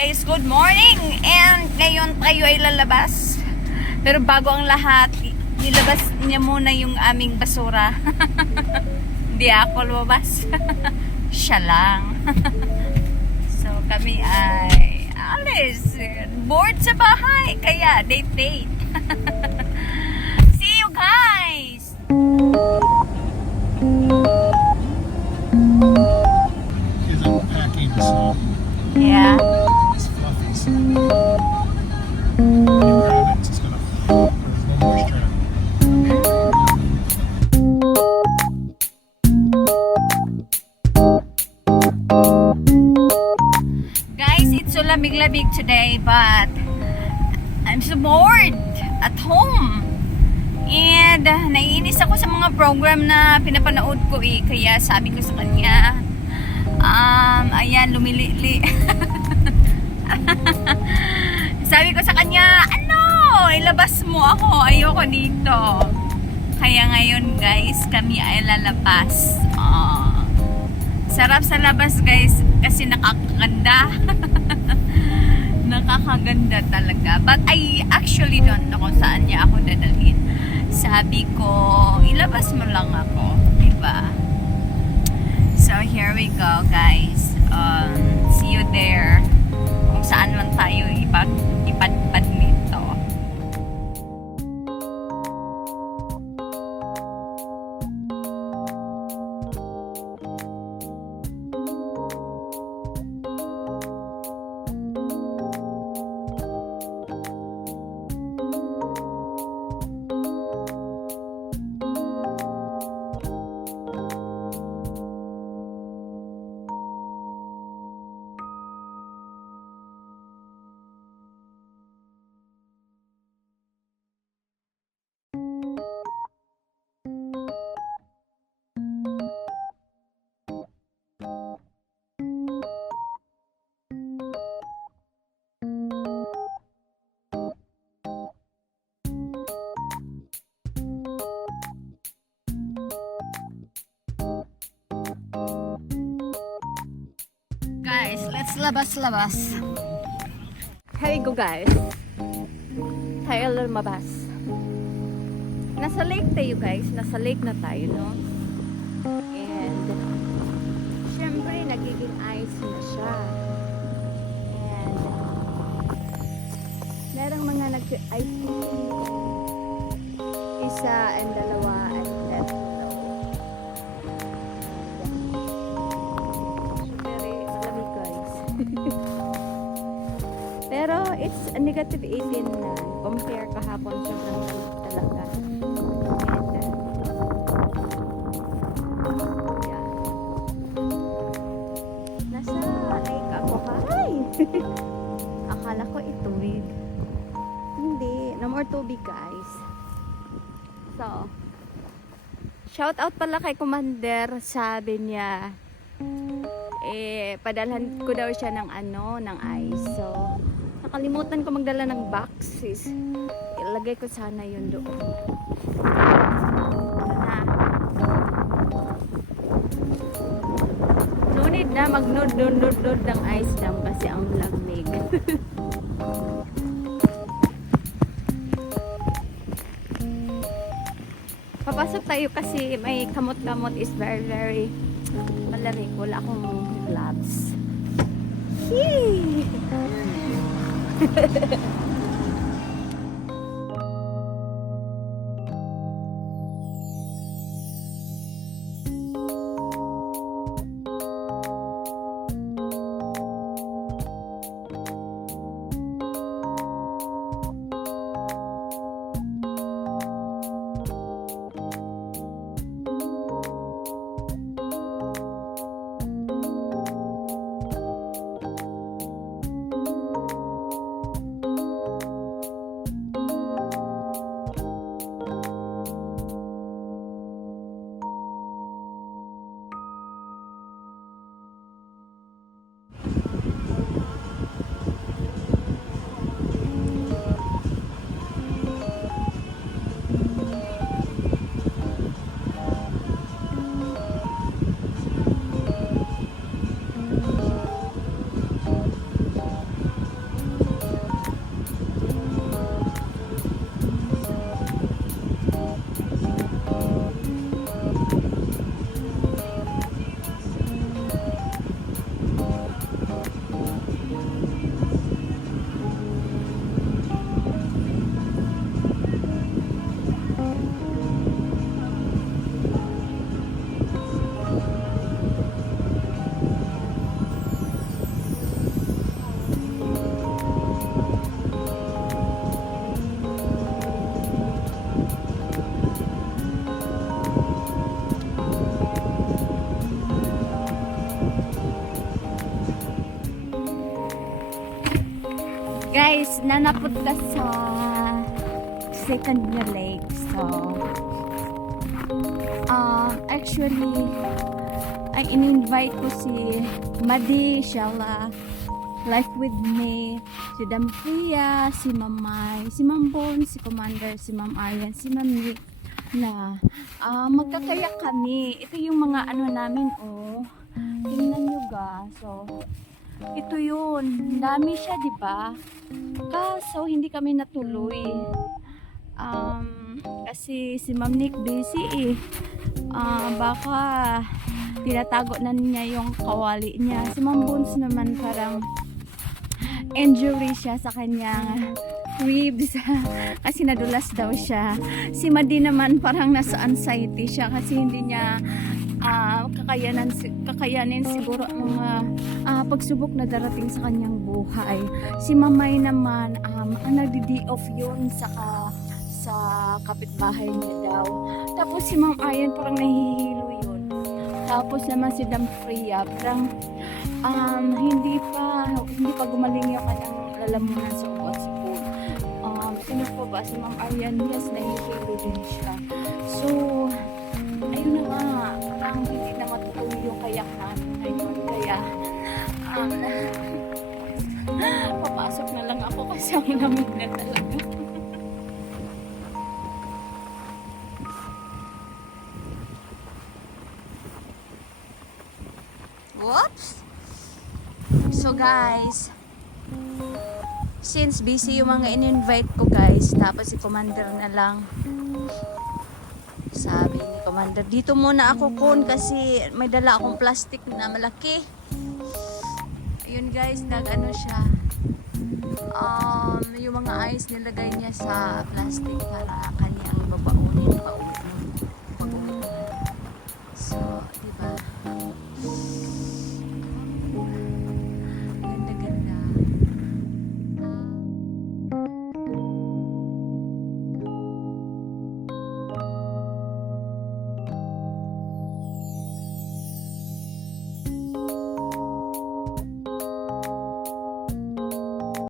guys, good morning! And ngayon tayo ay lalabas. Pero bago ang lahat, nilabas niya muna yung aming basura. Hindi ako lumabas. Siya lang. So kami ay alis. Bored sa bahay. Kaya date. See you guys! Is unpacking, so Yeah. it's fluffy. So when you grab it, it's just gonna there's no moisture in it. Guys, it's so lamig-lamig today, but I'm so bored at home. And naiinis ako sa mga program na pinapanood ko eh. Kaya sabi ko sa kanya, ayan, lumilili. Sabi ko sa kanya, ilabas mo ako. Ayoko dito. Kaya ngayon guys, kami ay lalabas. Sarap sa labas guys, kasi nakakaganda. Nakakaganda talaga. But I actually don't know kung saan niya ako dadalhin. Sabi ko, ilabas mo lang ako, diba? So here we go guys. See you there. Kung saan man tayo ipadpad nito. Guys, let's labas. Here we go guys. Tayo lumabas. Nasa lake tayo guys. Nasa lake na tayo, no? And syempre nagiging ice na siya. And merong mga nag-ice fishing. Isa and dalawa and left. Pero it's a negative 18 na compare kahapon, sobrang lamig talaga. And yeah. Nasa lake ako. Hi! Akala ko itubig. Hindi, no more tubig guys. So shout out pala kay Commander. Sabi niya padalhan ko daw siya ng ng ice. So nakalimutan ko magdala ng box. Ilagay ko sana yun doon. No need na mag-nod ng ice dam kasi ang lamig. Papasok tayo kasi may kamot-kamot is very malamig. Wala akong gloves. Yee! Guys, nanapod ka sa second na lake. So, actually, I in-invite ko si Madi, Shala, Life with Me, si Damfria, si Mamay, si Mambon, si Commander, si Ma'am Aryan, si Ma'am Nick, na magkakayak kami. Ito yung mga ano namin, oh. Tingnan nyo ga. So, ito yun. Dami siya, di ba? Kaso, hindi kami natuloy. Kasi si Ma'am Nick busy eh. Baka tinatago na niya yung kawali niya. Si Ma'am Bones naman parang injury siya sa kanyang ribs kasi nadulas daw siya. Si Madi naman parang nasa anxiety siya kasi hindi niya kakayanin siguro ang mga pagsubok na darating sa kanyang buhay. Si Mamay naman nagdi-day off yun sa kapitbahay niya daw. Tapos si Ma'am Ayan parang nahihilo yun. Tapos naman si Damfria parang hindi pa gumaling yung kanyang lalamunan sa ugat sa pool. Ano pa ba si Ma'am Ayan? Yes, nahihilo din siya. So, ayun na nga, parang hindi na matutuloy yung kayak namin ngayon. Kaya, papasok na lang ako kasi ang lamig na talaga. Whoops! So guys, since busy yung mga in-invite ko guys, tapos si Commander na lang. Sabi ni Commander, dito muna ako kun kasi may dala akong plastic na malaki. Ayun guys, nag-ano siya. Yung mga ice nilagay niya sa plastic para kanyang babaunin pa uwi.